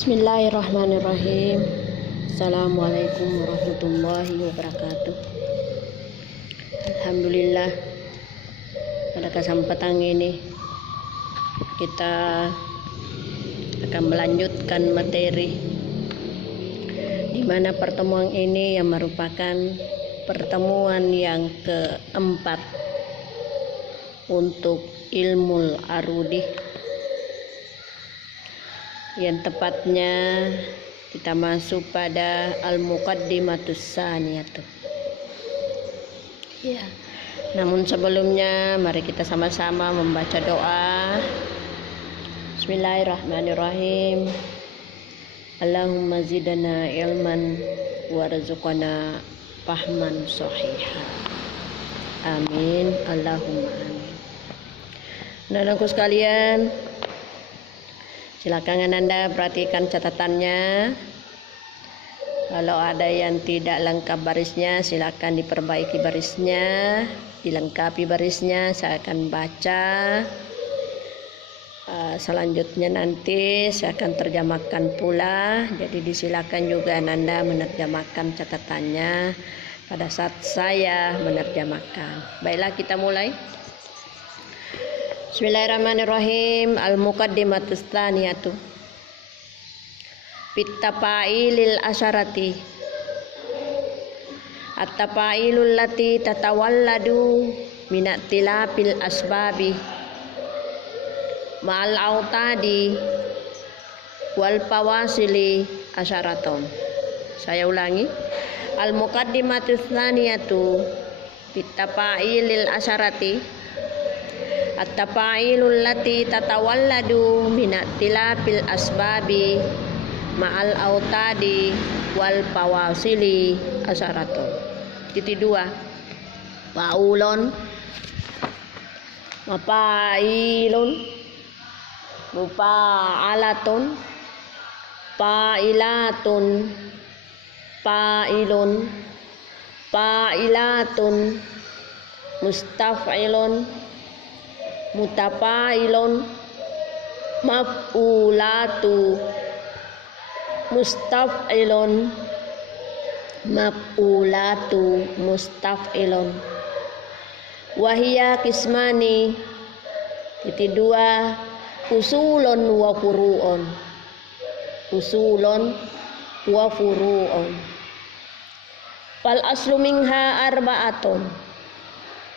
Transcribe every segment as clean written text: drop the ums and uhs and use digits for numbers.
Bismillahirrahmanirrahim. Assalamualaikum warahmatullahi wabarakatuh. Alhamdulillah, pada kesempatan ini kita akan melanjutkan materi di mana pertemuan ini yang merupakan pertemuan yang keempat untuk ilmu arudi, yang tepatnya kita masuk pada al-muqaddimatus tsaniyah. Ya. Namun sebelumnya mari kita sama-sama membaca doa. Bismillahirrahmanirrahim. Allahumma zidna ilman warzuqna fahman shahihan. Amin. Allahumma amin. Anak-anakku sekalian, silakan Anda perhatikan catatannya. Kalau ada yang tidak lengkap barisnya, silakan diperbaiki barisnya, dilengkapi barisnya. Saya akan baca. Selanjutnya nanti saya akan terjemahkan pula. Jadi disilakan juga Anda menerjemahkan catatannya pada saat saya menerjemahkan. Baiklah, kita mulai. Bismillahirrahmanirrahim. Al-muqaddimatus tsaniyah. Bittafa'ilil asyarati. At-tafa'ilul lati tatawalladu minattilafil asbabi ma'al autadi wal fawasili asyaratun. Saya ulangi. Al-muqaddimatus tsaniyah bittafa'ilil asyarati. At-tafa'ilul lati tatawalladu minattilafil asbabi ma'al autadi wal fawasili asyaratun. Titik 2. Faulun, mafailun, mufa'alatun, fa'ilatun, fa'ilun, fa'ilatun, mustaf'ilun, mutafailun, maf'ulatu, mustaf'ilun, maf'ulatu, mustaf'ilun. Wahia kismani. Titik 2. Usulun wa furu'un. Usulun wa furu'un. Fal aslu minha arba'atun.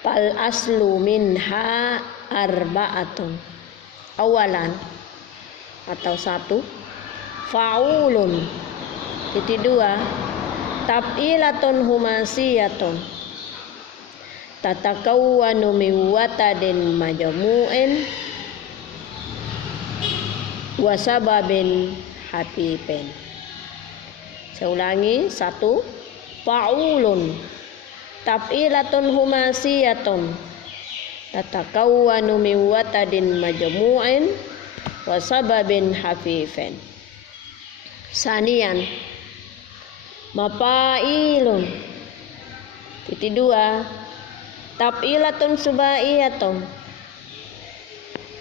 Fal aslu minha arba'atun. Awalan atau 1. Faulun. Titik 2. Tab'ilatun humasiyatun. Tatakawwanu min watadin majmu'in wa sababin hafifin. Saya ulangi. 1. Faulun. Tab'ilatun humasiyatun. Tatakawwanu min watadin majmu'in wa sababin hafifin. Sanian. Mafailun. Titik 2. Tab'ilatun subaiyatun.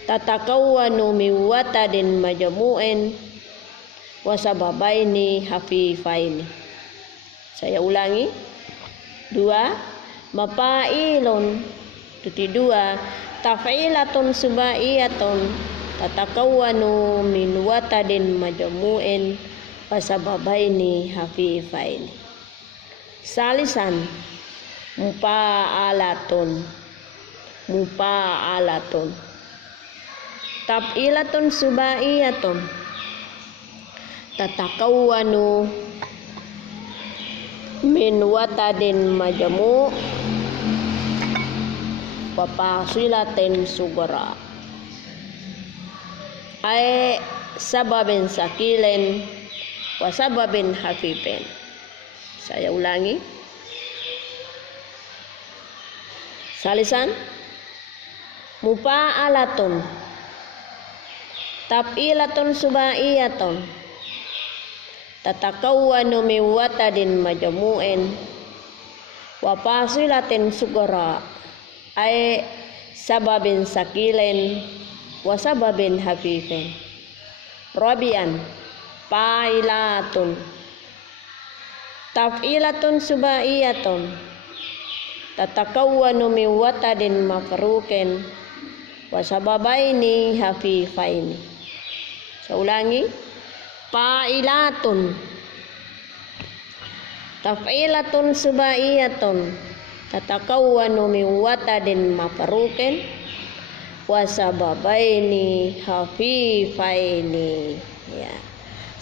Tatakawwanu min watadin majmu'in wa sababaini hafifaini. Saya ulangi. 2. Mafailun. Titik 2. Taf'ilatun subaiyatun. Tatakawwanu min watadin majmu'in wa sababaini hafifaini. Salisan. Mufa'alatun. Mufa'alatun. Tab'ilatun subaiyatun. Tatakawwanu min watadin majmu' wa fasilatin sughra ay sababin sakilin wa sababin hafifin. Saya ulangi. Salisan. Mufa'alatun. Tab'ilatun subaiyatun. Tatakawwanu min watadin majmu'in wa fasilatin sughra ay sababin sakilin wa sababin hafifin. Rabian. fa'ilatun. Taf'ilatun subaiyatun tatakawwanu min watadin mafruqin wa sababaini hafifaini. Saya ulangi, fa'ilatun, taf'ilatun subaiyatun tatakawwanu min watadin mafruqin wa sababaini hafifaini. Ya.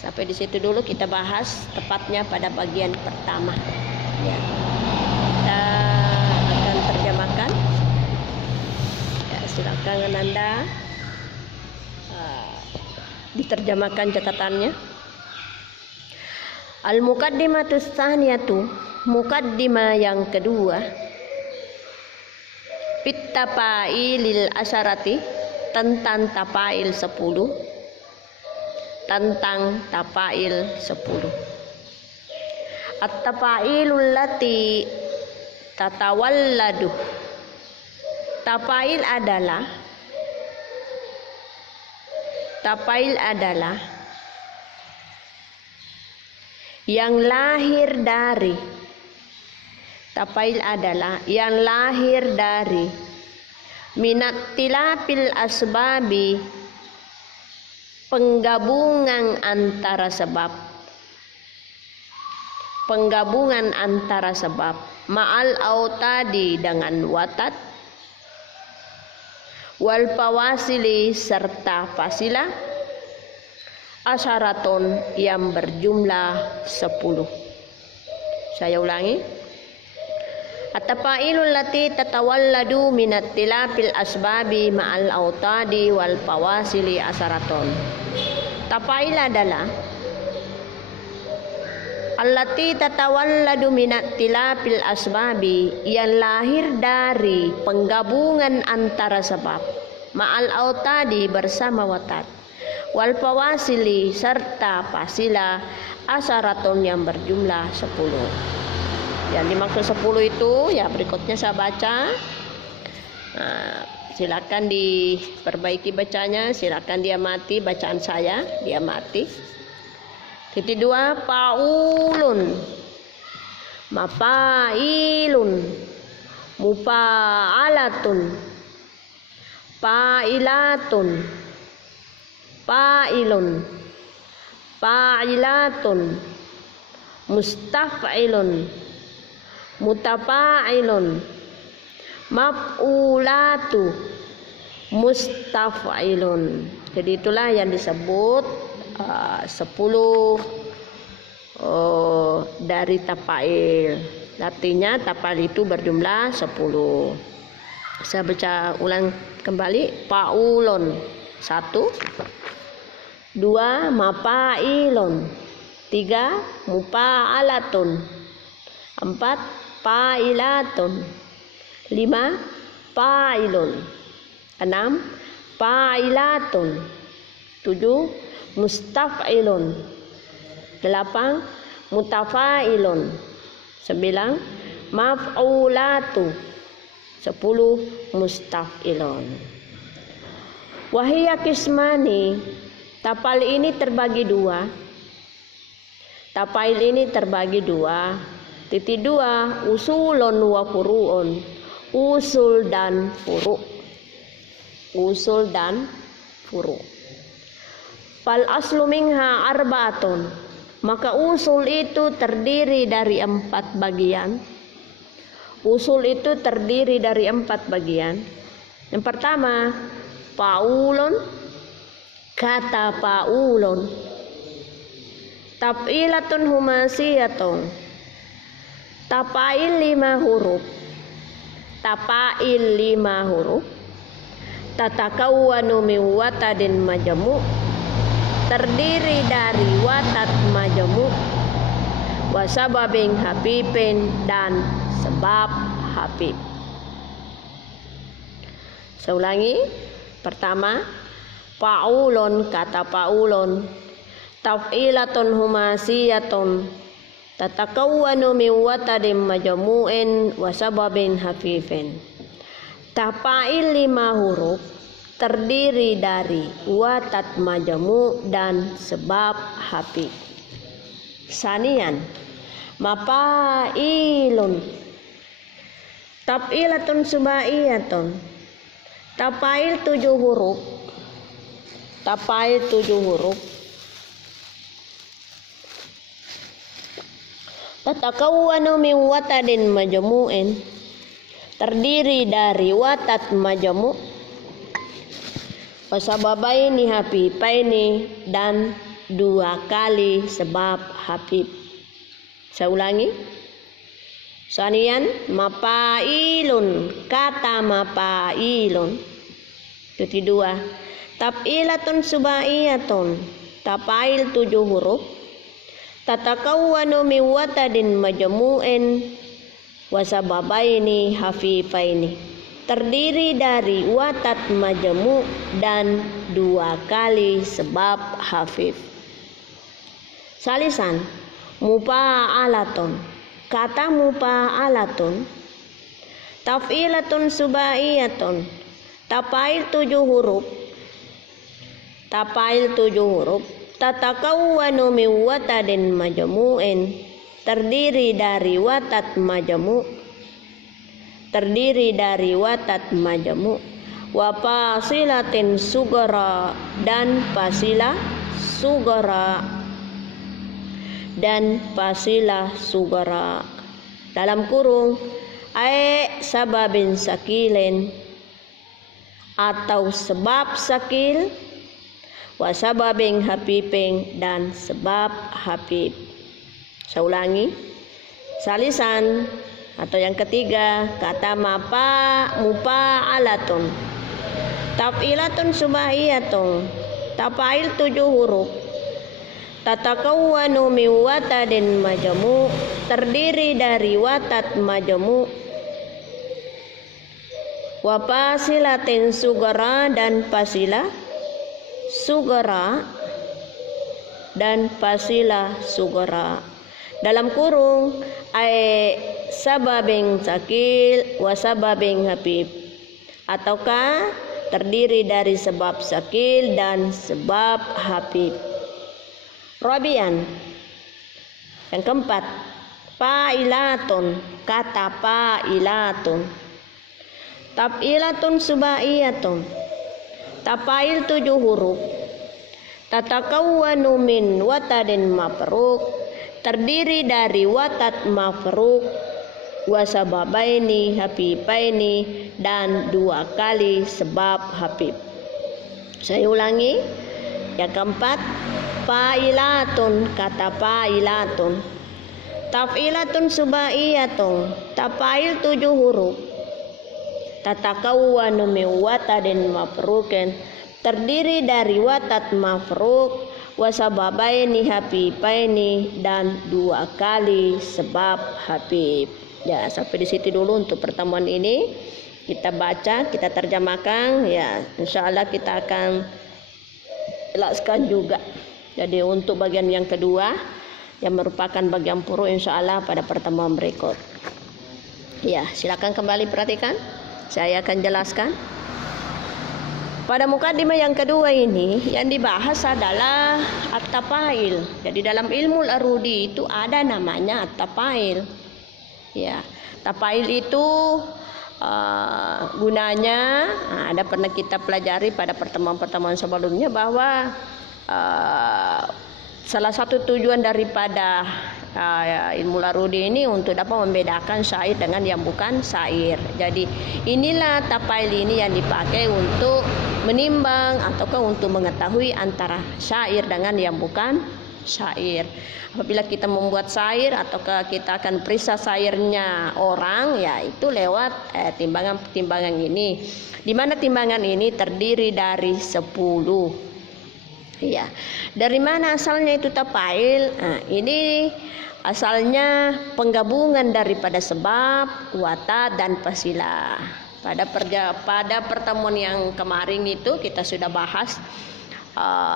Sampai di situ dulu kita bahas tepatnya pada bagian pertama. Ya. Kita akan terjemahkan. Ya, silakan Anda diterjemahkan catatannya. Al-muqaddimatus tsaniyatu, muqaddimah yang kedua. Fit tafailil asyarati, tentang tafail 10. Tentang tafail 10. At-tafailul lati tatawalladu. Tafail adalah yang lahir dari. Tafail adalah yang lahir dari minat tilapil asbabi, penggabungan antara sebab, ma'al autadi dengan watat, wal fawasili serta fasilah, asyaratun yang berjumlah 10. Saya ulangi, at-tafailul lati tatawalladu minat tilafil asbabi ma'al autadi wal fawasili asyaratun. Tafail adalah allati tatawalladu minat tilafil asbabi, yang lahir dari penggabungan antara sebab, ma'al autadi bersama watat, wal fawasili serta fasilah, asyaratun yang berjumlah 10. Yang dimaksud 10 itu ya berikutnya saya baca. Silakan diperbaiki bacanya, silakan diamati bacaan saya, diamati. Titik 2, faulun, mafailun, mufa'alatun, fa'ilatun, fa'ilun, fa'ilatun, mustaf'ilun, mutafa'ilun, maf'ulatu, mustaf'ilun. Jadi itulah yang disebut 10 dari tafail. Artinya tafail itu berjumlah 10. Saya baca ulang kembali. Faulun 1, 2 mafailun, 3 mufa'alatun, 4 fa'ilatun, 5 fa'ilun, 6 fa'ilatun, 7 mustaf'ilun, 8 mutafa'ilun, 9 maf'ulatu, 10 mustaf'ilun. Wahiyya kismani, tafail ini terbagi dua. Tafail ini terbagi dua. Titik 2, usulun wa furu'un, usul dan furu'. Usul dan furu'. Fal aslu minha arba'atun, maka usul itu terdiri dari 4 bagian. Usul itu terdiri dari 4 bagian. Yang pertama, faulun, kata faulun, taf'ilatun humasiyatun, tafail 5 huruf. Tafail 5 huruf. Tatakawwanu min watadin majmu', terdiri dari watat majmu', wa sababin hafifin, dan sebab hafif. Saya ulangi. Pertama, faulun, kata faulun, taf'ilatun humasiyatun, tatakawwanu min watadin majmu'in wa sababin hafifin. Tafail 5 huruf, terdiri dari watat majamu dan sebab hafif. Sanian mafailun taf'ilatun subaiyatun. Tafail 7 huruf. Tafail 7 huruf. Tatakawwanu min watadin majmu'in, terdiri dari watat majmu', wasababaini hafifaini, dan 2 kali sebab hafif. Saya ulangi. Sanian mafailun, kata mafailun. Itu 2. Taf'ilatun subaiyatun, tafail 7 huruf. Tatakawwanu min watadin majmu'in wasababaini hafifaini, terdiri dari watat majmu' dan 2 kali sebab hafif. Salisan mufa'alatun, kata mufa'alatun, taf'ilatun subaiyatun, tafail 7 huruf. Tafail 7 huruf. Tatakawwanu min watadin majmu'in, terdiri dari watat majmu', terdiri dari watat majmu', wa fasilatin sugara, dan fasilah sugara, dan fasilah sugara. Dalam kurung sababin sakilin, atau sebab sakil, wasababing hafifing, dan sebab hafif. Saya ulangi. Salisan atau yang ketiga, kata mufa'alatun, taf'ilatun subaiyatun, tafail 7 huruf. Tatakawwanu min watadin majmu', terdiri dari watat majmu', wa fasilatin sugara, dan fasilah sugara, dan fasilah sugara. Dalam kurung sababing sakil wa sababing hafif, ataukah terdiri dari sebab sakil dan sebab hafif. Rabian, yang keempat, fa'ilatun, kata fa'ilatun, taf'ilatun subaiyatun, tafail 7 huruf. Tatakawwanu min watadin mafruq, terdiri dari watat mafruq, wasababaini hafifaini, dan 2 kali sebab hafif. Saya ulangi. Yang keempat, fa'ilatun, kata fa'ilatun, taf'ilatun subaiyatun, tafail 7 huruf. Tatakawwanu min watadin mafruqin, terdiri dari watat mafruq, wasababaini hafifaini, dan 2 kali sebab hafif. Ya, sampai di situ dulu untuk pertemuan ini. Kita baca, kita terjemahkan. Ya, insyaallah kita akan jelaskan juga. Jadi untuk bagian yang kedua, yang merupakan bagian furu, insyaallah pada pertemuan berikut. Ya, silakan kembali perhatikan. Saya akan jelaskan. Pada mukadimah yang kedua ini yang dibahas adalah at-tafail. Jadi dalam ilmu al-arudi itu ada namanya at-tafail. Ya, tafail itu gunanya ada pernah kita pelajari pada pertemuan-pertemuan sebelumnya bahwa salah satu tujuan daripada ilmu larudi ini untuk dapat membedakan syair dengan yang bukan syair. Jadi inilah tafail ini yang dipakai untuk menimbang ataukah untuk mengetahui antara syair dengan yang bukan syair. Apabila kita membuat syair ataukah kita akan periksa syairnya orang, ya itu lewat timbangan ini. Di mana timbangan ini terdiri dari 10. Ya, dari mana asalnya itu tafail? Nah, ini asalnya penggabungan daripada sebab, watat, dan fasilah. Pada pertemuan yang kemarin itu kita sudah bahas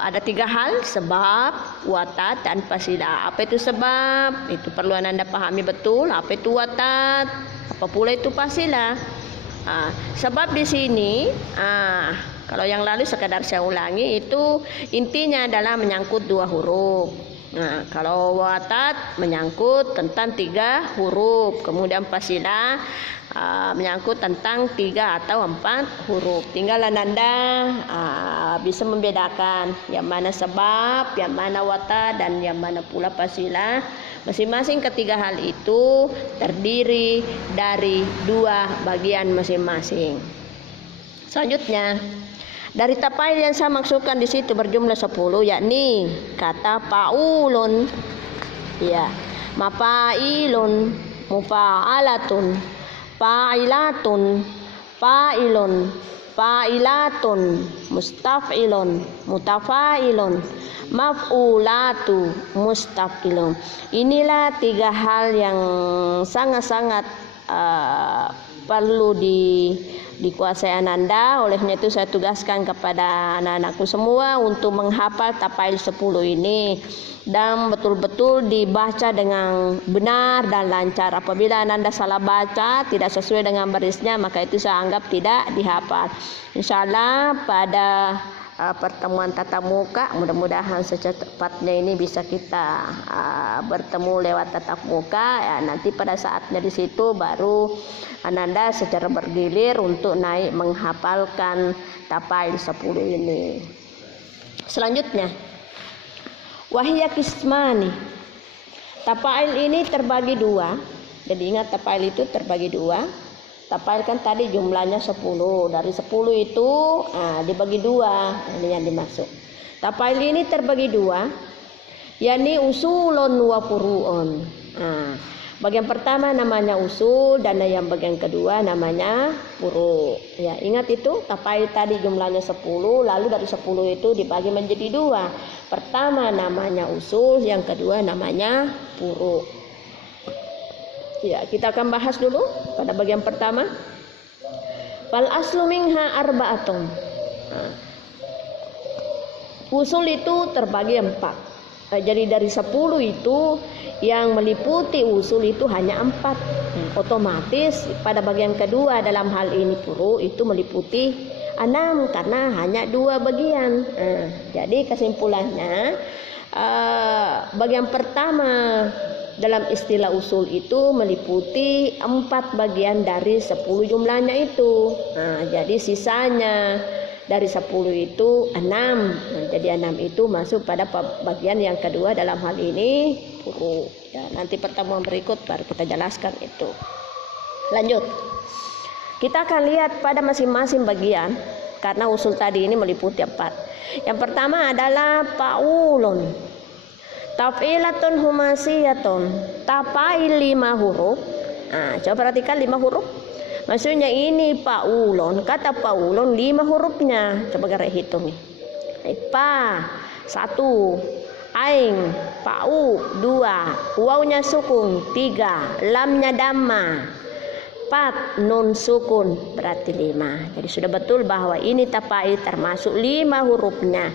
ada 3 hal: sebab, watat, dan fasilah. Apa itu sebab? Itu perlu Anda pahami betul. Apa itu watat? Apa pula itu fasilah? Sebab di sini Kalau yang lalu sekadar saya ulangi, itu intinya adalah menyangkut 2 huruf. Nah, kalau watat menyangkut tentang 3 huruf, kemudian fasilah menyangkut tentang 3 atau 4 huruf. Tinggal Ananda bisa membedakan yang mana sebab, yang mana watat, dan yang mana pula fasilah. Masing-masing ketiga hal itu terdiri dari 2 bagian masing-masing. Selanjutnya, dari tapail yang saya maksudkan di situ berjumlah 10, yakni kata paulun, ya, mafailun, mufa'alatun, fa'ilatun, fa'ilun, fa'ilatun, mustaf'ilun, mutafailun, maf'ulatu, mustaf'ilun. Inilah 3 hal yang sangat-sangat perlu dikuasai Ananda. Olehnya itu saya tugaskan kepada anak-anakku semua untuk menghafal tapail 10 ini dan betul-betul dibaca dengan benar dan lancar. Apabila Ananda salah baca, tidak sesuai dengan barisnya, maka itu saya anggap tidak dihafal. Insyaallah pada pertemuan tatap muka, mudah-mudahan secepatnya ini bisa kita bertemu lewat tatap muka, ya. Nanti pada saatnya di situ baru Ananda secara bergilir untuk naik menghafalkan tapail 10 ini. Selanjutnya, wahya kismani. Tapail ini terbagi 2. Jadi ingat, tapail itu terbagi 2. Tapail kan tadi jumlahnya 10. Dari 10 itu dibagi 2. Ini yang dimaksud. Tapail ini terbagi 2, yakni usulun wa furu'un. Bagian pertama namanya usul dan yang bagian kedua namanya furu'. Ya, ingat itu tapail tadi jumlahnya 10, lalu dari 10 itu dibagi menjadi 2. Pertama namanya usul, yang kedua namanya furu'. Ya, kita akan bahas dulu pada bagian pertama. Fal aslu minha arba'atun. Usul itu terbagi 4. Jadi dari 10 itu yang meliputi usul itu hanya 4. Otomatis pada bagian kedua dalam hal ini furu' itu meliputi 6 karena hanya 2 bagian. Jadi kesimpulannya, bagian pertama dalam istilah usul itu meliputi 4 bagian dari 10 jumlahnya itu. Jadi sisanya dari 10 itu 6. Jadi 6 itu masuk pada bagian yang kedua dalam hal ini furu'. Ya, nanti pertemuan berikut baru kita jelaskan itu. Lanjut. Kita akan lihat pada masing-masing bagian karena usul tadi ini meliputi 4. Yang pertama adalah paulun. Taf'ilatun humasiyatun. Tapail 5 huruf. Coba perhatikan 5 huruf. Maksudnya ini paulun. Kata paulun 5 hurufnya. Coba kita hitung nih. Pa 1, ain, pau 2, wawnya sukun 3, lamnya dhamma 4, nun sukun berarti 5. Jadi sudah betul bahwa ini tapail termasuk 5 hurufnya.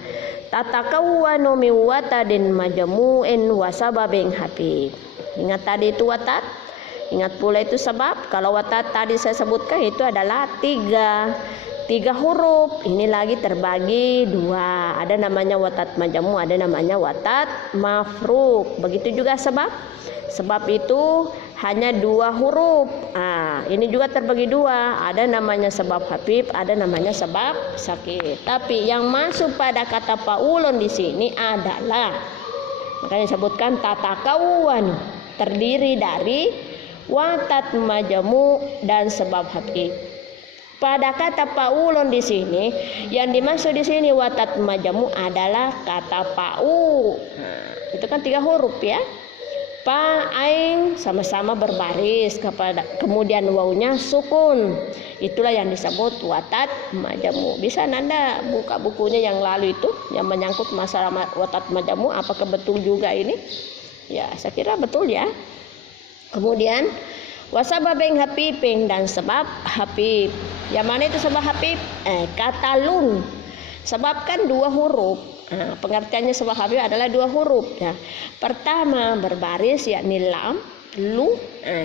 Tatakawwanu min watadin majmu'in wa sababin habib. Ingat tadi itu watat, ingat pula itu sebab. Kalau watat tadi saya sebutkan itu adalah 3 huruf. Ini lagi terbagi 2. Ada namanya watat majmu', ada namanya watat mafruq. Begitu juga sebab. Sebab itu hanya 2 huruf. Ini juga terbagi 2. Ada namanya sebab habib, ada namanya sebab sakit. Tapi yang masuk pada kata paulun di sini adalah, makanya disebutkan tatakawwan, terdiri dari watat majmu' dan sebab habib. Pada kata paulun di sini, yang dimaksud di sini watat majmu' adalah kata pau. Itu kan 3 huruf ya. Pa, ain sama-sama berbaris, kemudian wawnya sukun. Itulah yang disebut watat majmu'. Bisa Anda buka bukunya yang lalu itu yang menyangkut masalah watat majmu', apakah betul juga ini? Ya, saya kira betul ya. Kemudian wasababeng habibeng dan sebab habib. Yang mana itu sebab habib? Kata lun. Sebab kan 2 huruf. Pengertiannya sebab habib adalah 2 huruf. Ya. Pertama berbaris yakni lam, lu.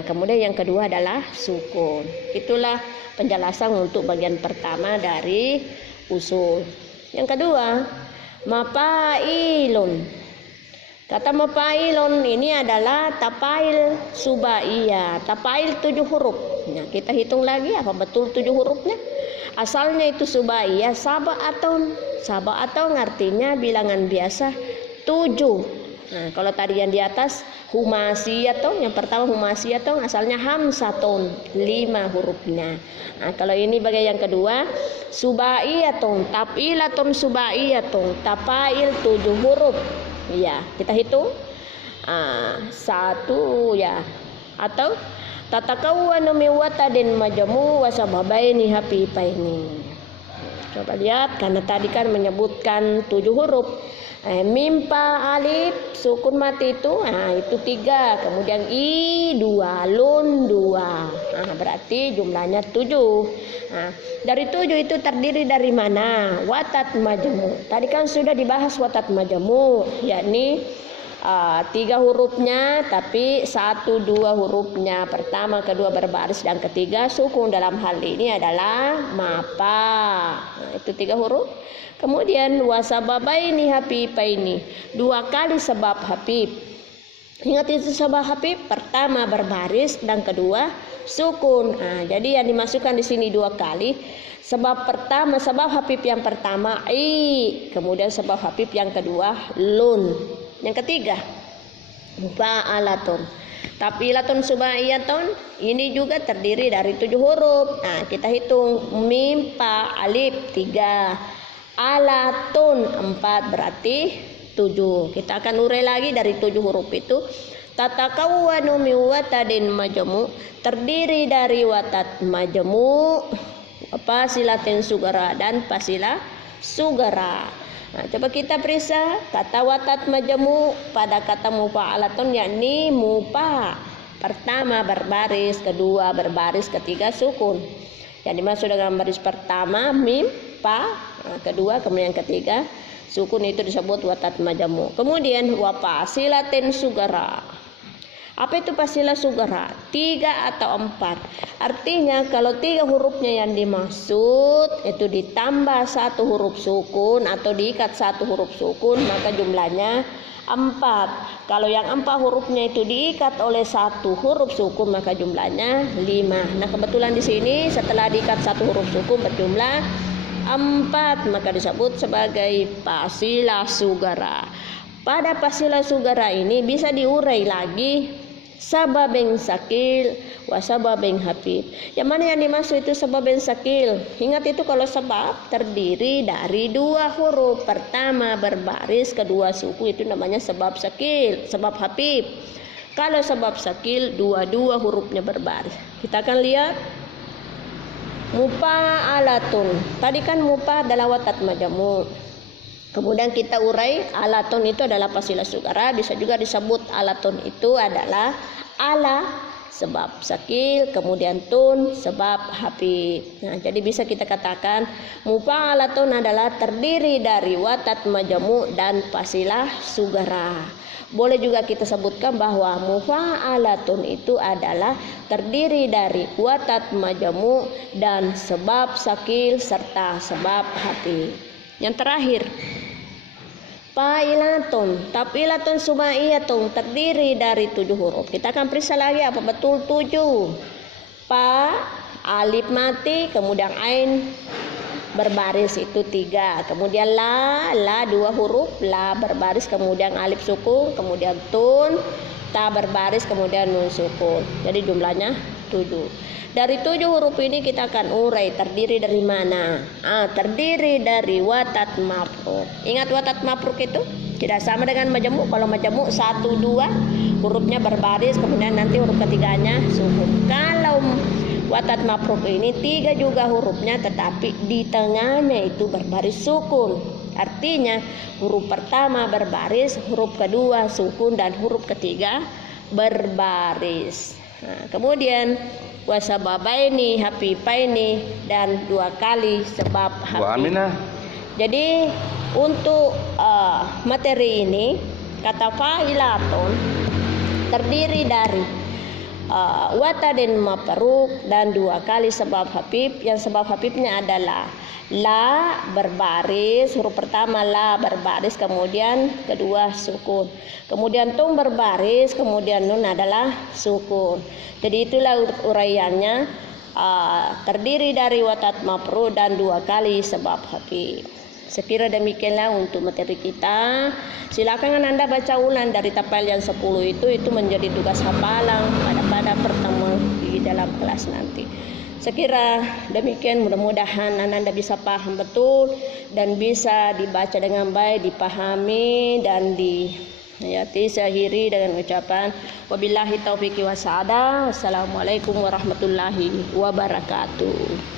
Kemudian yang kedua adalah sukun. Itulah penjelasan untuk bagian pertama dari usul. Yang kedua, mafailun. Kata mafailun ini adalah tafail subaiyah. Tafail 7 huruf. Nah, kita hitung lagi apa betul 7 hurufnya. Asalnya itu subaiyah sab'atun artinya bilangan biasa 7. Nah, kalau tadi yang di atas humasiyatun, yang pertama humasiyatun asalnya hamsatun, 5 hurufnya. Nah, kalau ini bagian yang kedua subaiyatun, tafilatun subaiyatun, tafail 7 huruf. Ya, kita hitung. 1 ya. Atau tatakawwanu min watadin majmu' wa sababaini hafifaini. Coba lihat, karena tadi kan menyebutkan 7 huruf. Mimpa alif sukun mati itu, itu 3, kemudian i 2, lun 2. Berarti jumlahnya 7. Dari 7 itu terdiri dari mana? Watat majmu'. Tadi kan sudah dibahas watat majmu', yakni 3 hurufnya tapi 1, 2 hurufnya pertama, kedua berbaris dan ketiga sukun. Dalam hal ini adalah mapa. Itu 3 huruf. Kemudian wasababaini hafifaini, 2 kali sebab hafif. Ingat itu sebab hafif, pertama berbaris dan kedua sukun. Jadi yang dimasukkan di sini 2 kali. Sebab pertama, sebab hafif yang pertama i, kemudian sebab hafif yang kedua lun. Yang ketiga fa'alatun. Tafilatun subaiyatun ini juga terdiri dari 7 huruf. Kita hitung mim pa alif 3, alatun 4, berarti 7. Kita akan urai lagi dari 7 huruf itu. Tatakawwanu min watadin majmu', terdiri dari watat majmu', fasilatin sugara dan fasilah sugara. Coba kita periksa kata watat majmu' pada kata mufa'alatun, yakni mupa. Pertama berbaris, kedua berbaris, ketiga sukun. Yang dimaksud dengan baris pertama mim, pa, kedua, kemudian ketiga sukun, itu disebut watat majmu'. Kemudian wafasilatin sugara. Apa itu fasilah sugara? 3 atau 4. Artinya kalau 3 hurufnya yang dimaksud itu ditambah 1 huruf sukun atau diikat 1 huruf sukun, maka jumlahnya 4. Kalau yang 4 hurufnya itu diikat oleh 1 huruf sukun, maka jumlahnya 5. Nah, kebetulan di sini setelah diikat 1 huruf sukun berjumlah 4, maka disebut sebagai fasilah sugara. Pada fasilah sugara ini bisa diurai lagi sababeng sakil wa sababeng hafif. Yang mana yang dimaksud itu sababeng sakil? Ingat itu kalau sebab terdiri dari 2 huruf, pertama berbaris, kedua suku, itu namanya sebab sakil, sebab hafif. Kalau sebab sakil 2 hurufnya berbaris. Kita akan lihat mufa'alatun. Tadi kan mupa adalah watat majmu'. Kemudian kita urai alatun itu adalah fasilah sugara. Bisa juga disebut alatun itu adalah ala sebab sakil, kemudian tun sebab hafif. Nah, jadi bisa kita katakan mufa'alatun adalah terdiri dari watat majmu' dan fasilah sugara. Boleh juga kita sebutkan bahwa mufa'alatun itu adalah terdiri dari watat majmu' dan sebab sakil serta sebab hafif. Yang terakhir fa'ilatun, tafilatun subaiyatun, terdiri dari 7 huruf. Kita akan periksa lagi apa betul 7. Pa, alif mati, kemudian ain berbaris itu 3. Kemudian la 2 huruf, la berbaris, kemudian alif sukun, kemudian tun, ta berbaris, kemudian nun sukun. Jadi jumlahnya 7. Dari 7 huruf ini kita akan urai terdiri dari mana? Terdiri dari watat mafruk. Ingat watat mafruk itu tidak sama dengan majmu'. Kalau majmu' 1, 2 hurufnya berbaris, kemudian nanti huruf ketiganya sukun. Kalau watat mafruk ini 3 juga hurufnya, tetapi di tengahnya itu berbaris sukun. Artinya huruf pertama berbaris, huruf kedua sukun, dan huruf ketiga berbaris. Kemudian wasababaini hafifaini dan 2 kali sebab hafif. Jadi untuk materi ini kata fa'ilatun terdiri dari wata dan maparuk, dan 2 kali sebab hafif. Yang sebab hafifnya adalah la berbaris, huruf pertama la berbaris, kemudian kedua sukun, kemudian tung berbaris, kemudian nun adalah sukun. Jadi itulah uraiannya, terdiri dari watat mafru dan 2 kali sebab hafif. Sekira demikianlah untuk materi kita. Silakan Anda baca ulang dari tapal yang 10 itu menjadi tugas hafalan pada pertemuan di dalam kelas nanti. Sekira demikian, mudah-mudahan Anda bisa paham betul dan bisa dibaca dengan baik, dipahami dan dihayati. Saya akhiri dengan ucapan wabillahi taufiq wa sa'adah. Wassalamualaikum warahmatullahi wabarakatuh.